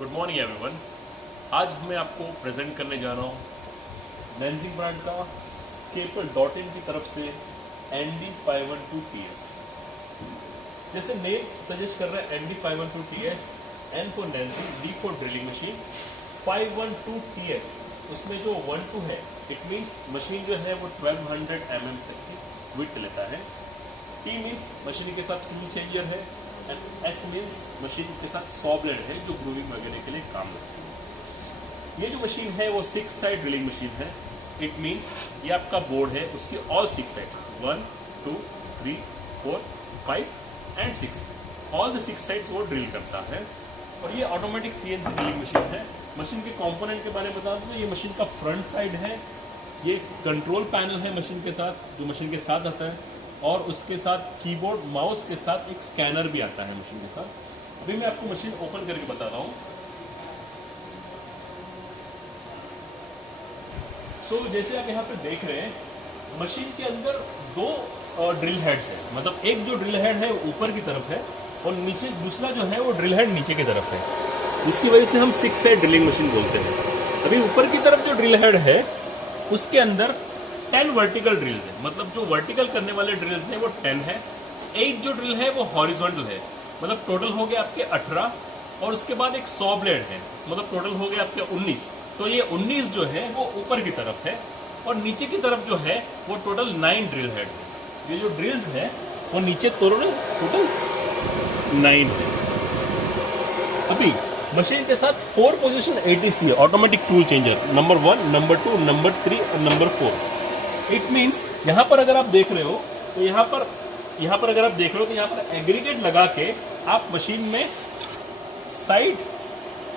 Good morning everyone. आज मैं आपको प्रेजेंट करने जा रहा हूँ नैन्सी ब्रांड का केपल.इन की तरफ से ND512TS। जैसे नेम सजेस्ट कर रहा है ND512TS, N for Nancy, D for drilling machine, 512TS। उसमें जो 12 है इट मीन्स मशीन जो है वो 1200 mm तक की विड्थ लेता है। T मीन्स मशीन के साथ टूल चेंजर है, एंड S मीन्स मशीन के साथ सॉ ब्लेड है जो ग्रूविंग वगैरह के लिए काम लगती है। ये जो मशीन है वो 6 साइड ड्रिलिंग मशीन है। इट मीन्स ये आपका बोर्ड है, उसकी all 6 sides 1 2 3 4 5 and 6 all the 6 sides वो ड्रिल करता है। और ये ऑटोमेटिक CNC ड्रिलिंग मशीन है। मशीन के कंपोनेंट के बारे में बता दूं तो ये मशीन का फ्रंट साइड है, ये कंट्रोल पैनल है मशीन के साथ जो मशीन के साथ आता है, और उसके साथ कीबोर्ड माउस के साथ एक स्कैनर भी आता है मशीन के साथ। अभी मैं आपको मशीन ओपन करके बताता हूँ। जैसे आप यहाँ पे देख रहे हैं मशीन के अंदर दो ड्रिल हेड्स है, मतलब एक जो ड्रिल हेड है ऊपर की तरफ है और नीचे दूसरा जो है वो ड्रिल हेड नीचे की तरफ है, जिसकी वजह से हम 6 साइड ड्रिलिंग मशीन बोलते हैं। अभी ऊपर की तरफ जो ड्रिल हेड है उसके अंदर 10 वर्टिकल ड्रिल्स है, मतलब जो वर्टिकल करने वाले ड्रिल्स हैं वो 10 है। 8 जो ड्रिल है वो हॉरिजॉन्टल है, मतलब टोटल हो गए आपके 18, और उसके बाद एक सॉ ब्लेड है, मतलब टोटल हो गए आपके 19। तो ये 19 जो है वो ऊपर की तरफ है, और नीचे की तरफ जो है वो टोटल 9 ड्रिल हेड है। ये जो ड्रिल्स है वो नीचे टोटल 9 है। अभी मशीन के साथ 4 पोजीशन ATC है, automatic tool changer, number 1, number 2, number 3 और नंबर 4। इट मीन्स यहाँ पर अगर आप देख रहे हो तो यहाँ पर अगर आप देख रहे हो तो यहाँ पर एग्रीगेट लगा के आप मशीन में साइड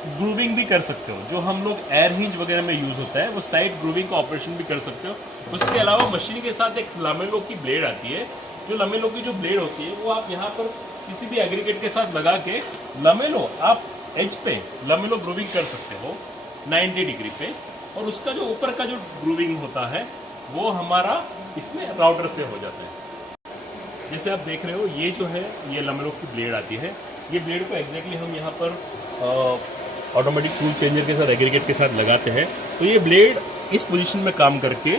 ग्रूविंग भी कर सकते हो, जो हम लोग एयर हिंज वगैरह में यूज होता है वो साइड ग्रूविंग का ऑपरेशन भी कर सकते हो। उसके अलावा मशीन के साथ एक लामेलो की ब्लेड आती है, जो लामेलो की जो ब्लेड होती है वो आप यहाँ पर किसी भी एग्रीगेट के साथ लगा के लामेलो आप एज पे लामेलो ग्रूविंग कर सकते हो 90 डिग्री पे, और उसका जो ऊपर का जो ग्रूविंग होता है वो हमारा इसमें राउटर से हो जाता है। जैसे आप देख रहे हो ये जो है ये लामेलो की ब्लेड आती है। ये ब्लेड को एग्जैक्टली हम यहाँ पर ऑटोमेटिक टूल चेंजर के साथ एग्रीगेट के साथ लगाते हैं, तो ये ब्लेड इस पोजीशन में काम करके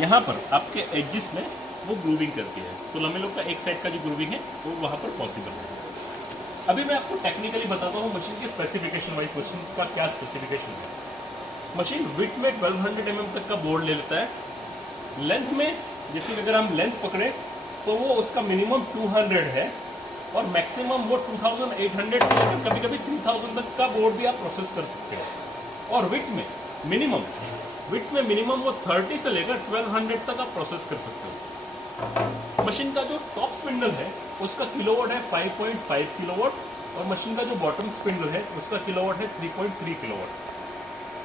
यहाँ पर आपके एजेस में वो ग्रूविंग करती है। तो लामेलो का एक साइड का जो ग्रूविंग है वो वहाँ पर पॉसिबल है। अभी मैं आपको टेक्निकली बताता हूँ मशीन के स्पेसिफिकेशन वाइज मशीन का क्या स्पेसिफिकेशन है। मशीन विड्थ में 1200 mm तक का बोर्ड ले लेता है। लेंथ में जैसे अगर हम लेंथ पकड़े तो वो उसका मिनिमम 200 है, और मैक्सिमम वो 2800 से लेकर कभी कभी 3000 तक का बोर्ड भी आप प्रोसेस कर सकते हो। और विड्थ में मिनिमम वो 30 से लेकर 1200 तक आप प्रोसेस कर सकते हो। मशीन का जो टॉप स्पिंडल है उसका किलोवाट है 5.5 किलोवाट, और मशीन का जो बॉटम स्पिंडल है उसका किलोवाट है 3.3 किलोवाट।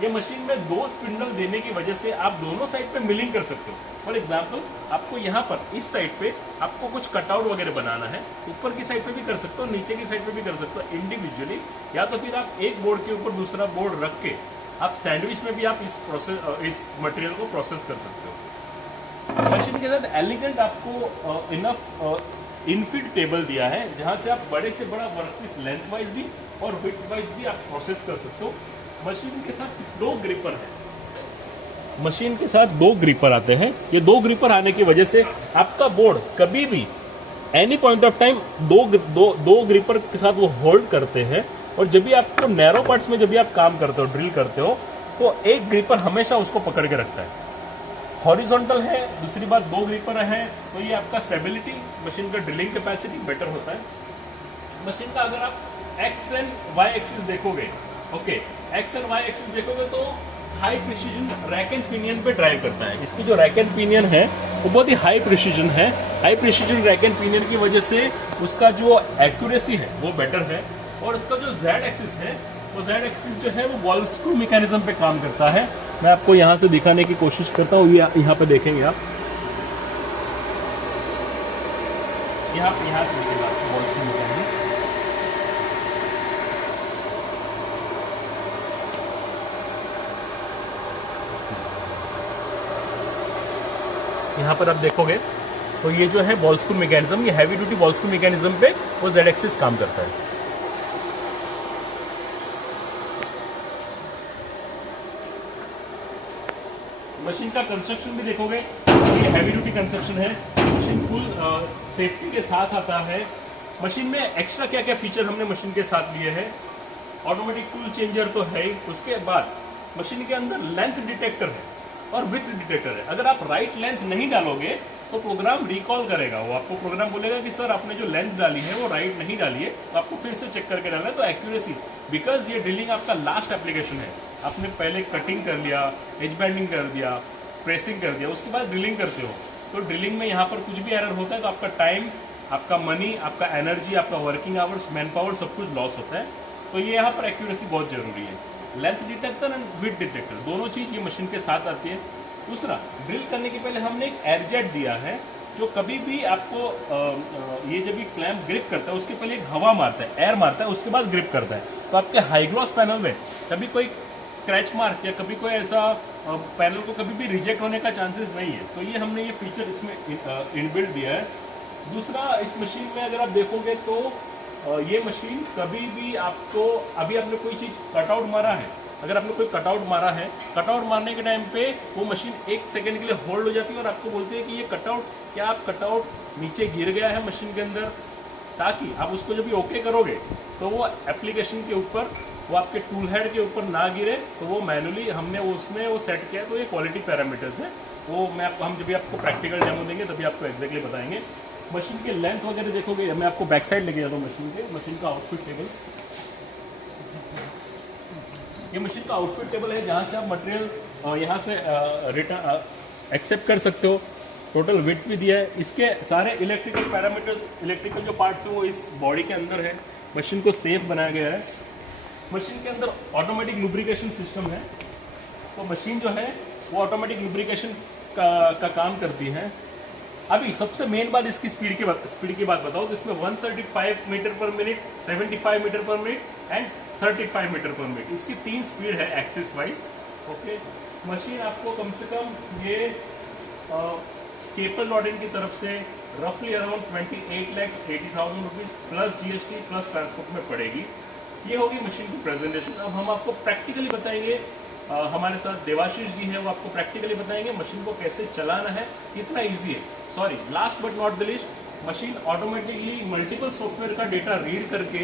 ये मशीन में 2 स्पिंडल देने की वजह से आप दोनों साइड पे मिलिंग कर सकते हो। फॉर एग्जांपल आपको यहाँ पर इस साइड पे आपको कुछ कटआउट वगैरह बनाना है, ऊपर की साइड पे भी कर सकते हो, नीचे की साइड पे भी कर सकते हो इंडिविजुअली, या तो फिर आप एक बोर्ड के ऊपर दूसरा बोर्ड रख के आप सैंडविच में भी आप इस मटेरियल को प्रोसेस कर सकते हो। मशीन के साथ एलिगेंट आपको इनफ इनफिट टेबल दिया है, जहाँ से आप बड़े से बड़ा वर्कपीस लेंथ वाइज भी और विड्थ वाइज भी आप प्रोसेस कर सकते हो। मशीन के साथ 2 ग्रिपर है, मशीन के साथ 2 ग्रिपर आते हैं। ये 2 ग्रिपर आने की वजह से आपका बोर्ड कभी भी एनी पॉइंट ऑफ टाइम दो ग्रिपर के साथ वो होल्ड करते हैं, और जब भी आपको नैरो पार्ट्स में जब भी आप काम करते हो, ड्रिल करते हो, तो एक ग्रिपर हमेशा उसको पकड़ के रखता है। हॉरिजॉन्टल है, दूसरी बात 2 ग्रिपर है, तो ये आपका स्टेबिलिटी, मशीन का ड्रिलिंग कैपेसिटी बेटर होता है। मशीन का अगर आप एक्स एंड वाई एक्सिस देखोगे, okay, X and Y axis देखोगे तो high precision rack and pinion पे ड्राइव करता है। इसकी जो रैक एंड पिनियन है वो बहुत ही हाई प्रिसीजन है। High precision rack and pinion की वजह से उसका जो एक्यूरेसी है वो बेटर है, और इसका जो जेड एक्सिस है वो जेड एक्सिस जो है वो बॉल स्क्रू मैकेनिज्म पे काम करता है। मैं आपको यहाँ से दिखाने की कोशिश करता हूँ, यहाँ पे देखेंगे आप, यहाँ से दिखेगा आपको बॉल स्क्रू मैकेनिज्म। यहाँ पर आप देखोगे तो ये जो है बॉल स्क्रू मैकेनिज्म, ये heavy duty ball screw mechanism पे वो जेड एक्सिस काम करता है। मशीन का कंस्ट्रक्शन भी देखोगे ये हैवी ड्यूटी कंस्ट्रक्शन है। मशीन फुल सेफ्टी के साथ आता है। मशीन में एक्स्ट्रा क्या क्या फीचर हमने मशीन के साथ लिए हैं, ऑटोमेटिक टूल चेंजर तो है ही, उसके बाद मशीन के अंदर लेंथ डिटेक्टर है और विड्थ डिटेक्टर है। अगर आप राइट लेंथ नहीं डालोगे तो प्रोग्राम रिकॉल करेगा, वो आपको प्रोग्राम बोलेगा कि सर आपने जो लेंथ डाली है वो राइट नहीं डाली है, तो आपको फिर से चेक करके डालना है। तो एक्यूरेसी, बिकॉज ये ड्रिलिंग आपका लास्ट एप्लीकेशन है, आपने पहले कटिंग कर लिया, एज बैंडिंग कर दिया, प्रेसिंग कर दिया, उसके बाद ड्रिलिंग करते हो, तो ड्रिलिंग में यहाँ पर कुछ भी एरर होता है तो आपका टाइम, आपका मनी, आपका एनर्जी, आपका वर्किंग आवर्स, मैन पावर सब कुछ लॉस होता है। तो ये यहाँ पर एक्यूरेसी बहुत जरूरी है। Length detector and width detector दोनों चीज ये मशीन के साथ आती है। दूसरा, ड्रिल करने के पहले हमने एक एयरजेट दिया है जो कभी भी आपको ये जब भी क्लैंप ग्रिप करता है उसके पहले एक हवा मारता है, एयर मारता है, उसके बाद ग्रिप करता है। तो आपके हाई ग्लॉस पैनल में कभी कोई स्क्रैच मार्क या कभी कोई ऐसा पैनल को कभी भी रिजेक्ट होने का चांसेस नहीं है। तो ये हमने ये फीचर इसमें इनबिल्ट दिया है। दूसरा, इस मशीन में अगर आप देखोगे तो ये मशीन कभी भी आपको, अभी आपने कोई चीज कटआउट मारा है, अगर आपने कोई कटआउट मारा है, कटआउट मारने के टाइम पे वो मशीन 1 सेकंड के लिए होल्ड हो जाती है और आपको बोलती है कि ये कटआउट, क्या आप कटआउट नीचे गिर गया है मशीन के अंदर, ताकि आप उसको जब भी ओके करोगे तो वो एप्लीकेशन के ऊपर, वो आपके टूल हेड के ऊपर ना गिरे। तो वो मैनुअली हमने उसमें वो सेट किया है। तो ये क्वालिटी पैरामीटर्स है, वो हम जब भी आपको प्रैक्टिकल डेमो देंगे तभी आपको एग्जैक्टली बताएंगे। मशीन के लेंथ वगैरह देखोगे, मैं आपको बैक साइड लेके जाता हूँ मशीन के, मशीन का आउटफिट टेबल। ये मशीन का आउटफिट टेबल है जहाँ से आप मटेरियल यहाँ से रिटर्न एक्सेप्ट कर सकते हो। टोटल वेट भी दिया है। इसके सारे इलेक्ट्रिकल पैरामीटर्स, इलेक्ट्रिकल जो पार्ट्स है वो इस बॉडी के अंदर है। मशीन को सेफ बनाया गया है। मशीन के अंदर ऑटोमेटिक लुब्रिकेशन सिस्टम है। तो मशीन जो है वो ऑटोमेटिक लुब्रिकेशन का काम करती है। अभी सबसे मेन बात इसकी स्पीड की बात बताओ तो इसमें 135 metre per minute, 75 metre per minute and 35 metre per minute, इसकी 3 स्पीड है एक्सिस वाइज। ओके, मशीन आपको कम से कम ये केपल लॉडिंग की तरफ से रफली around 28,80,000 rupees plus GST plus transport में पड़ेगी। ये होगी मशीन की प्रेजेंटेशन। अब हम आपको प्रैक्टिकली बताएंगे, हमारे साथ देवाशीष जी हैं, वो आपको प्रैक्टिकली बताएंगे मशीन को कैसे चलाना है, कितना ईजी है। Sorry, last but not the list, machine automatically multiple software का डेटा रीड करके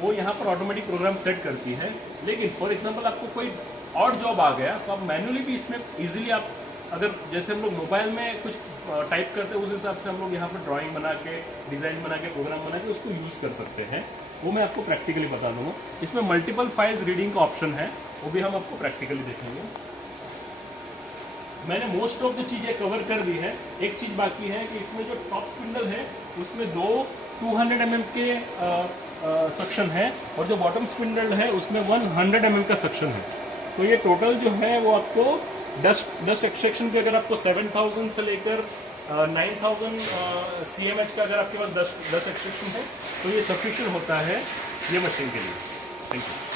वो यहाँ पर ऑटोमेटिक प्रोग्राम सेट करती है। लेकिन फॉर एग्जांपल आपको कोई और जॉब आ गया तो आप मैनुअली भी इसमें इजीली, आप अगर जैसे हम लोग मोबाइल में कुछ टाइप करते हैं उस हिसाब से हम लोग यहाँ पर ड्राइंग बना के, डिज़ाइन बना के, प्रोग्राम बना के उसको यूज़ कर सकते हैं। वो मैं आपको प्रैक्टिकली बता दूंगा। इसमें मल्टीपल फाइल्स रीडिंग का ऑप्शन है, वो भी हम आपको प्रैक्टिकली देखेंगे। मैंने मोस्ट ऑफ द चीज़ें कवर कर दी है। एक चीज़ बाकी है कि इसमें जो टॉप स्पिंडल है उसमें 200 mm के सक्शन है और जो बॉटम स्पिंडल है उसमें 100 mm का सक्शन है। तो ये टोटल जो है वो आपको डस्ट एक्सट्रैक्शन के अगर आपको 7000 से लेकर 9000 CMH का अगर आपके पास डस्ट एक्सट्रैक्शन है तो ये सफिशिएंट होता है ये मशीन के लिए। Thank you.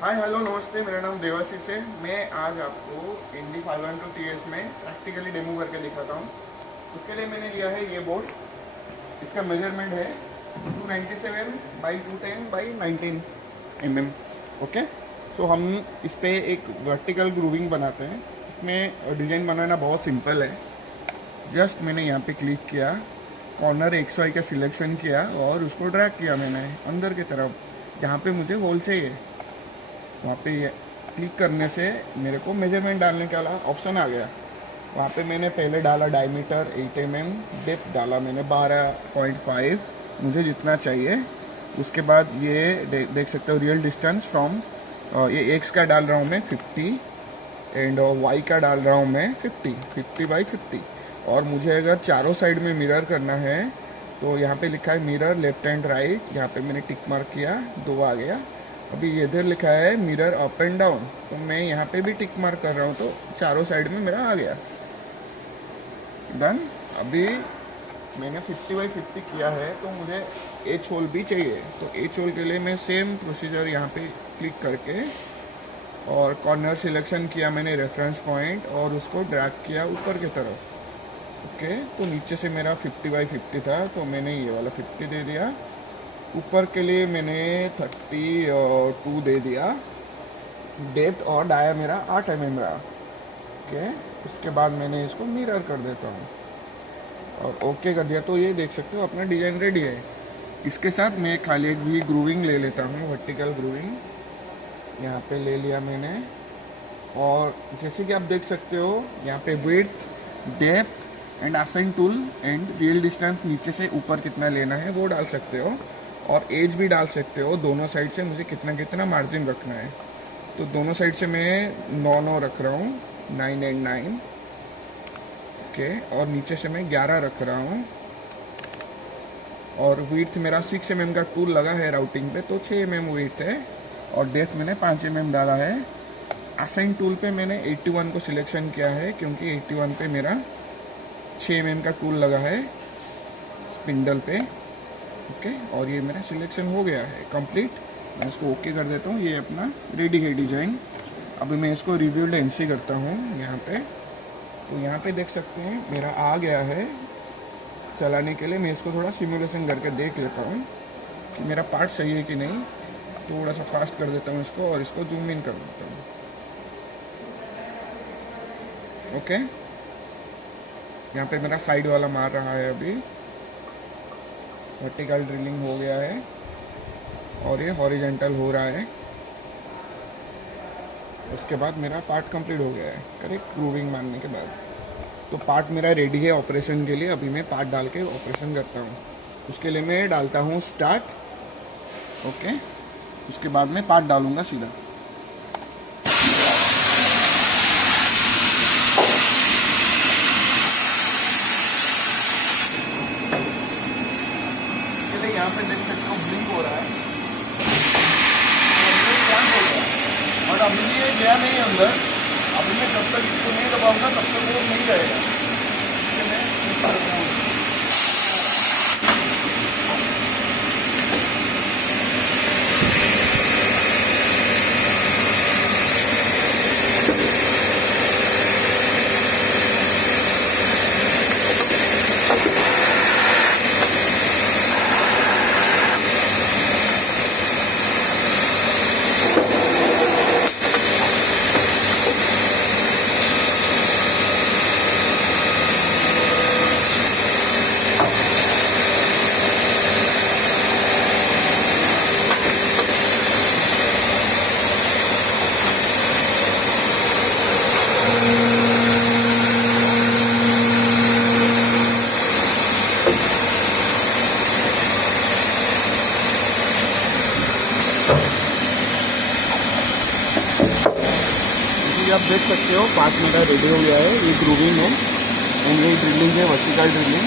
हाय हेलो नमस्ते, मेरा नाम देवाशीष है। मैं आज आपको इंडी 512 TS में प्रैक्टिकली डेमो करके दिखाता हूँ। उसके लिए मैंने लिया है ये बोर्ड। इसका मेजरमेंट है 297 बाई 210 बाई 19 mm। ओके, सो हम इस पर एक वर्टिकल ग्रूविंग बनाते हैं। इसमें डिज़ाइन बनाना बहुत सिंपल है। जस्ट मैंने यहाँ पे क्लिक किया, कॉर्नर XY का सिलेक्शन किया और उसको ड्रैग किया मैंने अंदर की तरफ, जहाँ पे मुझे होल चाहिए वहाँ पे क्लिक करने से मेरे को मेजरमेंट डालने का ऑप्शन आ गया। वहाँ पे मैंने पहले डाला डायमीटर 8 mm, डेप्थ डाला मैंने 12.5, मुझे जितना चाहिए। उसके बाद ये देख सकते हो रियल डिस्टेंस फ्रॉम, ये एक्स का डाल रहा हूँ मैं 50 एंड वाई का डाल रहा हूँ मैं 50 बाई 50। और मुझे अगर चारों साइड में मिरर करना है तो यहाँ पे लिखा है मिरर लेफ्ट एंड राइट, यहाँ पे मैंने टिक मार्क किया, 2 आ गया। अभी इधर लिखा है मिरर अप एंड डाउन, तो मैं यहाँ पे भी टिक मार्क कर रहा हूँ तो चारों साइड में मेरा आ गया। डन। अभी मैंने 50 बाई 50 किया है तो मुझे एच होल भी चाहिए। तो एच होल के लिए मैं सेम प्रोसीजर यहाँ पे क्लिक करके और कॉर्नर सिलेक्शन किया मैंने रेफरेंस पॉइंट और उसको ड्रैग किया ऊपर की तरफ। ओके, तो नीचे से मेरा 50 बाई 50 था तो मैंने ये वाला 50 दे दिया। ऊपर के लिए मैंने 32 दे दिया। डेप्थ और डाया मेरा 8 mm रहा। ओके, उसके बाद मैंने इसको मिरर कर देता हूँ और ओके कर दिया। तो ये देख सकते हो अपना डिज़ाइन रेडी है। इसके साथ मैं खाली एक भी ग्रूविंग ले लेता हूँ, वर्टिकल ग्रूविंग यहाँ पे ले लिया मैंने। और जैसे कि आप देख सकते हो यहाँ पे width, depth and assign tool and real distance नीचे से ऊपर कितना लेना है वो डाल सकते हो, और एज भी डाल सकते हो दोनों साइड से मुझे कितना कितना मार्जिन रखना है। तो दोनों साइड से मैं 9 रख रहा हूँ, 9 एंड 9 ओके, और नीचे से मैं 11 रख रहा हूँ। और विड्थ मेरा 6 mm का टूल लगा है राउटिंग पे, तो 6 mm विड्थ है, और डेप्थ मैंने 5 mm डाला है। असाइन टूल पे मैंने 81 को सिलेक्शन किया है क्योंकि 81 पे मेरा 6 mm का टूल लगा है स्पिंडल पे ओके। और ये मेरा सिलेक्शन हो गया है कंप्लीट। मैं इसको ओके कर देता हूँ। ये अपना रेडी है डिज़ाइन। अभी मैं इसको रिव्यूड एनसी करता हूँ यहाँ पे। तो यहाँ पे देख सकते हैं मेरा आ गया है चलाने के लिए। मैं इसको थोड़ा सिमुलेशन करके देख लेता हूँ कि मेरा पार्ट सही है कि नहीं। थोड़ा सा फास्ट कर देता हूँ इसको और इसको जूम इन कर देता हूँ ओके। यहाँ पे मेरा साइड वाला मार रहा है अभी। वर्टिकल ड्रिलिंग हो गया है और ये हॉरिजेंटल हो रहा है। उसके बाद मेरा पार्ट कंप्लीट हो गया है करेक्ट ग्रूविंग मारने के बाद। तो पार्ट मेरा रेडी है ऑपरेशन के लिए। अभी मैं पार्ट डाल के ऑपरेशन करता हूँ। उसके लिए मैं डालता हूँ स्टार्ट ओके। उसके बाद मैं पार्ट डालूँगा सीधा। यहाँ पे देख सकते हो ब्लिंक हो रहा है और अभी ये गया नहीं अंदर। अभी मैं जब तक इसको नहीं दबाऊंगा तब तक वो नहीं रहेगा। आप देख सकते हो पार्ट मेरा रेडी हो गया है। ये ग्रूविंग है एंड ये ड्रिलिंग है, वर्टिकल ड्रिलिंग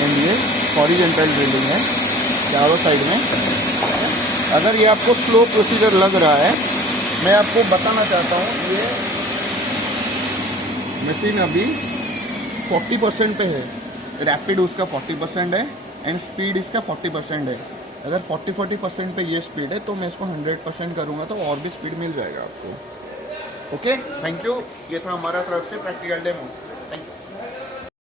एंड ये हॉरिजॉन्टल ड्रिलिंग है चारों साइड में। अगर ये आपको स्लो प्रोसीजर लग रहा है, मैं आपको बताना चाहता हूँ ये मशीन अभी 40% पे है। रैपिड उसका 40% है एंड स्पीड इसका 40% है। अगर 40% पे ये स्पीड है तो मैं इसको 100% करूँगा तो और भी स्पीड मिल जाएगा आपको ओके। Thank you. ये था हमारा तरफ से प्रैक्टिकल डेमो।